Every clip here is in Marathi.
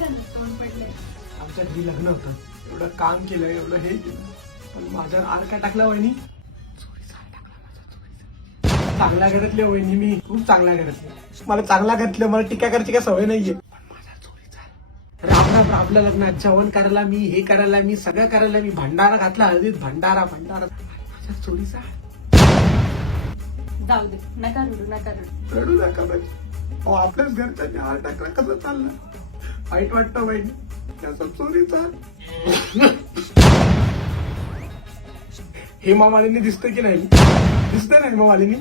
झालं तोंड पडलंय? आमच्या घरी लग्न होतं, एवढं काम केलं, एवढं हे केलं, पण माझ्यावर आर काय टाकला वहिनी? चोरीचा आर टाकला माझा, चोरीचा. चांगल्या घरातल्या वहिनी, मी खूप चांगल्या घरातले, मला चांगल्या घरातलं, मला टीका करायची काय सवय नाहीये. पण माझा चोरीचा राम आपल्या लग्नात जेवण करायला मी, हे करायला मी, सगळं करायला मी, भंडारा घातला, हळदीत भंडारा भंडारा, माझा चोरीचा. जाऊ दे, नका रडू, नका रडू. रडू नका बाई. अहो, आपल्याच घरच्यांनी आर टाकला, कसं चाललं? वाईट वाटतं बहिणी, त्याचा चोरीचा. हेमा मालिनी दिसतं की नाही? दिसतंय ना हेमा मालिनी?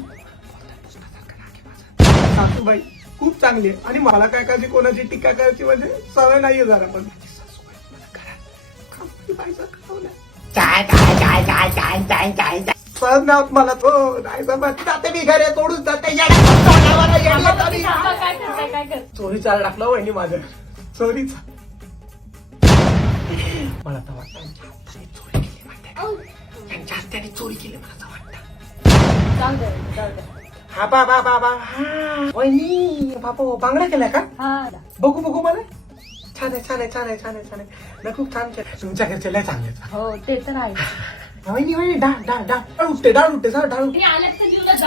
सासूबाई खूप चांगली आहे आणि मला काय करायची, कोणाची टीका करायची म्हणजे सवय नाहीये जरा. पण सहज नाही होत मला तो. नाही जमत. जाते मी घरे तोडून जाते. काय करताय? चोरीचा आर टाकला वहिनी माझं, चोरीचा. मला तर वाटतं चोरी केली, त्यांच्या हत्याने चोरी केली मला तर वाटतं. जाऊ दे. हा बाबा हा वहिनी, बाबा बांगडा केलाय का? हा बघू मला. छान आहे. ना खूप छान केलं. तुमच्या घरचे लय चांगले आहेत. हो, ते तर आहे. वहिनी डाळ उठते. आलं तर जीवनात